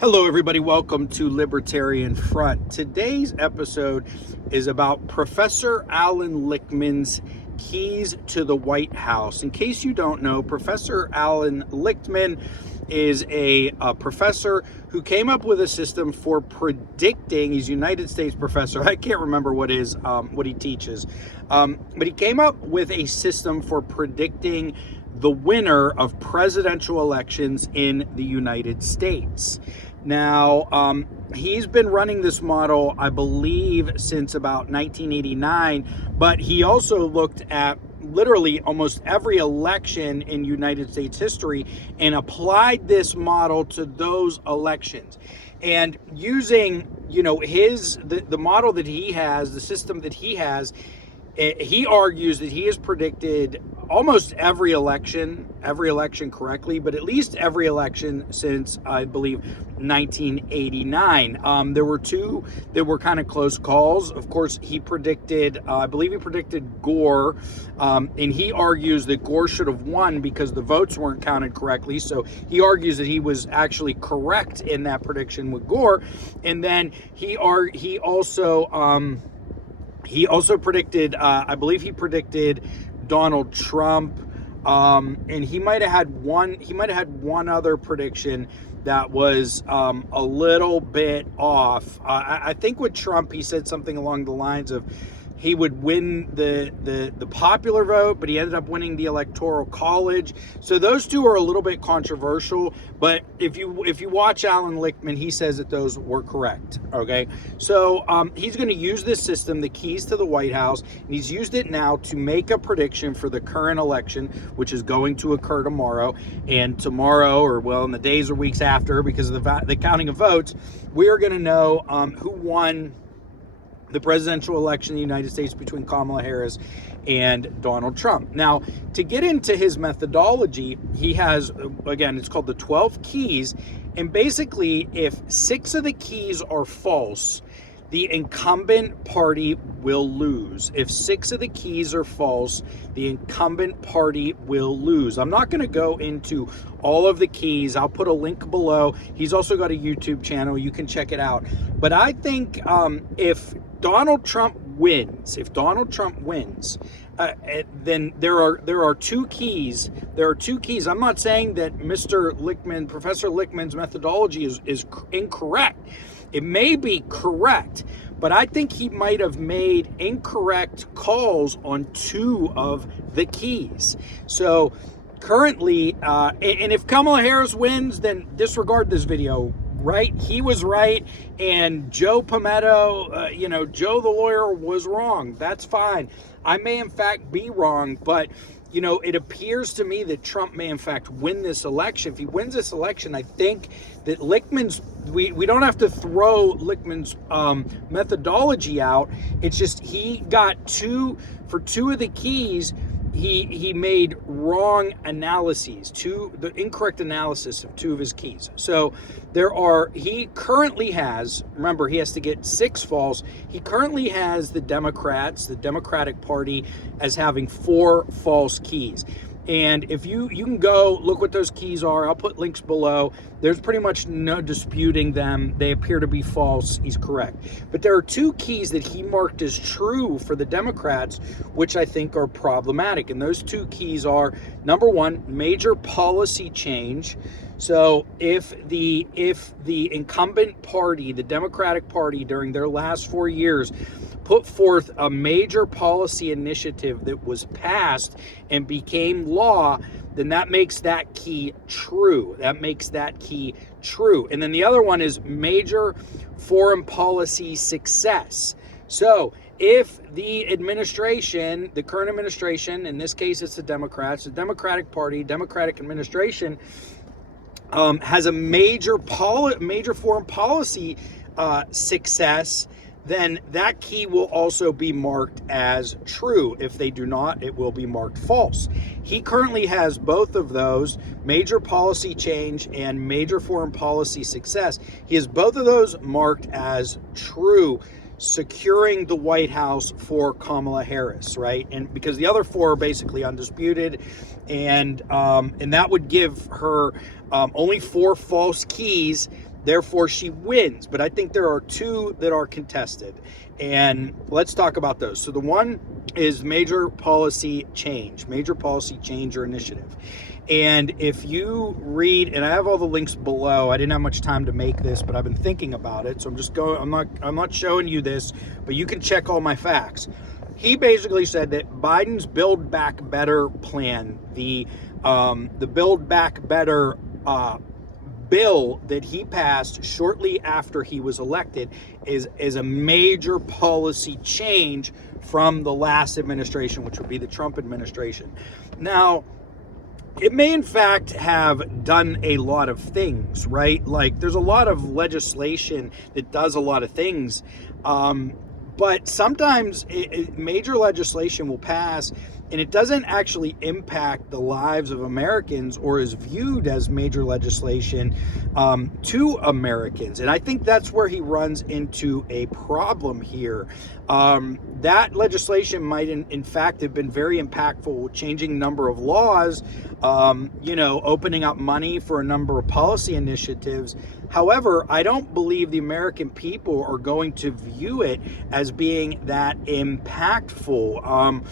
Hello, everybody. Welcome to Libertarian Front. Today's episode is about Professor Allan Lichtman's Keys to the White House. In case you don't know, Professor Allan Lichtman is a professor who came up with a system for predicting. He's a United States professor. I can't remember what he teaches, but he came up with a system for predicting the winner of presidential elections in the United States. Now, he's been running this model, I believe, since about 1989, but he also looked at literally almost every election in United States history and applied this model to those elections. And using, the model that he has, the system that he has, he argues that he has predicted almost every election correctly, but at least every election since, I believe, 1989. There were two that were kind of close calls. Of course, I believe he predicted Gore, and he argues that Gore should have won because the votes weren't counted correctly. So he argues that he was actually correct in that prediction with Gore. And then he also predicted, I believe he predicted Donald Trump, and he might have had one other prediction that was a little bit off. I think with Trump, he said something along the lines of he would win the popular vote, but he ended up winning the Electoral College. So those two are a little bit controversial, but if you watch Allan Lichtman, he says that those were correct, okay? So he's going to use this system, the Keys to the White House, and he's used it now to make a prediction for the current election, which is going to occur tomorrow. And tomorrow, or well, in the days or weeks after, because of the counting of votes, we are going to know who won the presidential election in the United States between Kamala Harris and Donald Trump. Now, to get into his methodology, he has, again, it's called the 12 keys. And basically, if 6 of the keys are false, the incumbent party will lose. If 6 of the keys are false, the incumbent party will lose. I'm not going to go into all of the keys. I'll put a link below. He's also got a YouTube channel. You can check it out. But I think if Donald Trump wins, then there are two keys. There are two keys. I'm not saying that Mr. Lichtman, Professor Lichtman's methodology is incorrect. It may be correct, but I think he might have made incorrect calls on 2 of the keys. So currently, and if Kamala Harris wins, then disregard this video, right? He was right, and Joe Palmetto, Joe the lawyer was wrong. That's fine. I may in fact be wrong, but it appears to me that Trump may in fact win this election. If he wins this election, I think that Lichtman's, we don't have to throw Lichtman's methodology out. It's just he got 2 of the keys. He made wrong analyses, the incorrect analysis of 2 of his keys. So he currently has, remember, he has to get 6 false. He currently has the Democratic Party, as having 4 false keys. And if you can go look what those keys are, I'll put links below. There's pretty much no disputing them. They appear to be false. He's correct. But there are 2 keys that he marked as true for the Democrats, which I think are problematic. And those 2 keys are, number 1, major policy change. So if the incumbent party, the Democratic Party, during their last 4 years, put forth a major policy initiative that was passed and became law, then that makes that key true. That makes that key true. And then the other one is major foreign policy success. So if the administration, the current administration, in this case it's the Democrats, the Democratic Party, Democratic administration, has a major foreign policy success, then that key will also be marked as true. If they do not, it will be marked false. He currently has both of those, major policy change and major foreign policy success. He has both of those marked as true, securing the White House for Kamala Harris, right? And because the other 4 are basically undisputed, and that would give her only 4 false keys Therefore, she wins. But I think there are two that are contested. And let's talk about those. So the one is major policy change or initiative. And if you read, and I have all the links below, I didn't have much time to make this, but I've been thinking about it. So I'm not showing you this, but you can check all my facts. He basically said that Biden's Build Back Better plan, the Build Back Better bill that he passed shortly after he was elected is a major policy change from the last administration, which would be the Trump administration. Now, it may in fact have done a lot of things, right? Like there's a lot of legislation that does a lot of things, but sometimes major legislation will pass and it doesn't actually impact the lives of Americans or is viewed as major legislation to Americans. And I think that's where he runs into a problem here. That legislation might in fact have been very impactful, changing a number of laws, opening up money for a number of policy initiatives. However, I don't believe the American people are going to view it as being that impactful.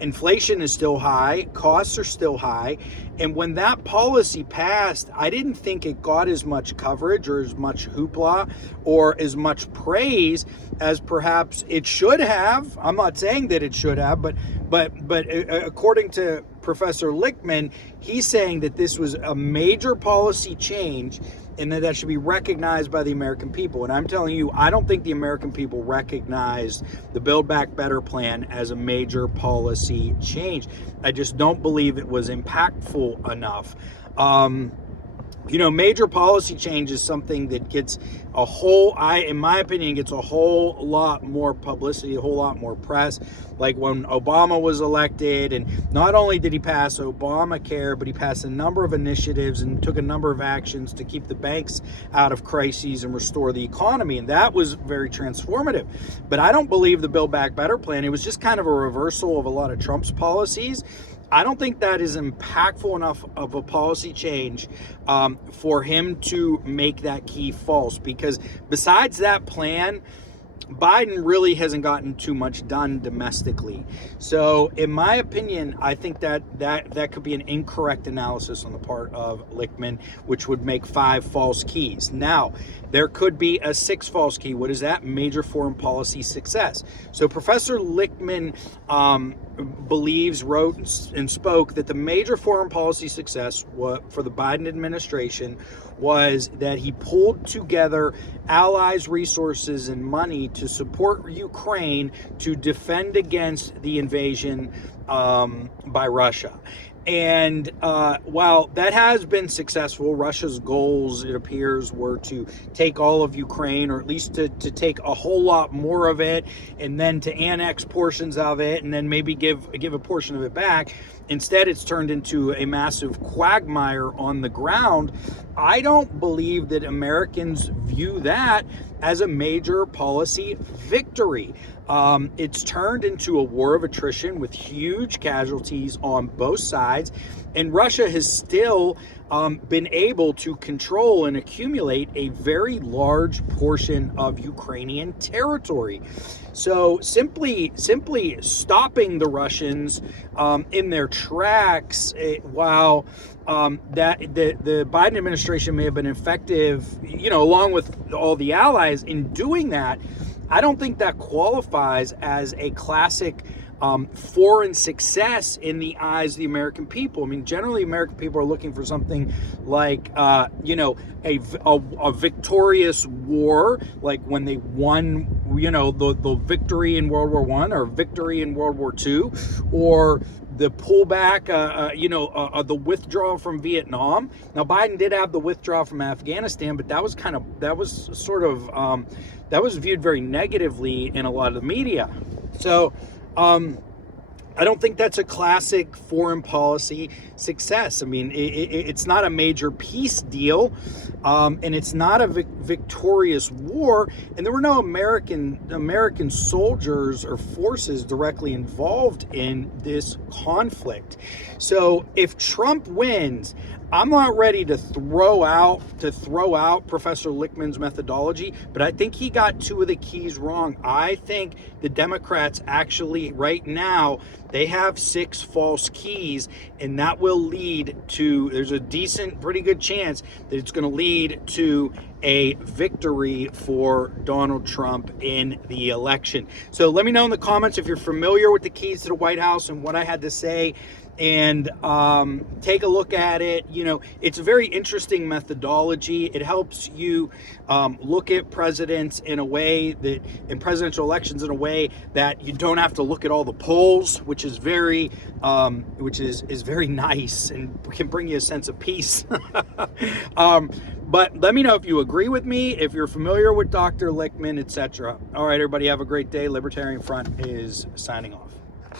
Inflation is still high, costs are still high, and when that policy passed, I didn't think it got as much coverage or as much hoopla or as much praise as perhaps it should have. I'm not saying that it should have, but according to Professor Lichtman, he's saying that this was a major policy change and that should be recognized by the American people. And I'm telling you, I don't think the American people recognized the Build Back Better plan as a major policy change. I just don't believe it was impactful enough. Major policy change is something that gets in my opinion, gets a whole lot more publicity, a whole lot more press. Like when Obama was elected, and not only did he pass Obamacare, but he passed a number of initiatives and took a number of actions to keep the banks out of crises and restore the economy. And that was very transformative. But I don't believe the Build Back Better plan, it was just kind of a reversal of a lot of Trump's policies. I don't think that is impactful enough of a policy change for him to make that key false, because besides that plan, Biden really hasn't gotten too much done domestically. So in my opinion, I think that could be an incorrect analysis on the part of Lichtman, which would make 5 false keys. Now, there could be a 6th false key. What is that? Major foreign policy success. So Professor Lichtman believes, wrote, and spoke that the major foreign policy success for the Biden administration was that he pulled together allies, resources, and money to support Ukraine to defend against the invasion by Russia. And while that has been successful, Russia's goals, it appears, were to take all of Ukraine, or at least to take a whole lot more of it, and then to annex portions of it, and then maybe give a portion of it back. Instead, it's turned into a massive quagmire on the ground. I don't believe that Americans view that as a major policy victory. It's turned into a war of attrition with huge casualties on both sides, and Russia has still been able to control and accumulate a very large portion of Ukrainian territory. So simply stopping the Russians in their tracks, while that the Biden administration may have been effective, along with all the allies in doing that, I don't think that qualifies as a classic foreign success in the eyes of the American people. I mean, generally, American people are looking for something like, a victorious war, like when they won, the victory in World War I or victory in World War II, or the pullback, the withdrawal from Vietnam. Now, Biden did have the withdrawal from Afghanistan, but that was viewed very negatively in a lot of the media. So, I don't think that's a classic foreign policy success. I mean, it's not a major peace deal, and it's not a victorious war, and there were no American soldiers or forces directly involved in this conflict. So if Trump wins, I'm not ready to throw out Professor Lichtman's methodology, but I think he got two of the keys wrong. I think the Democrats actually right now, they have 6 false keys, and that will lead to, there's a pretty good chance that it's going to lead to a victory for Donald Trump in the election. So let me know in the comments if you're familiar with the keys to the White House and what I had to say, and take a look at it. You know, it's a very interesting methodology. It helps you look at presidents in a way that, in presidential elections, in a way that you don't have to look at all the polls, which is very very nice and can bring you a sense of peace. But let me know if you agree with me, if you're familiar with Dr. Lichtman, etc. All right, everybody, have a great day. Libertarian Front is signing off.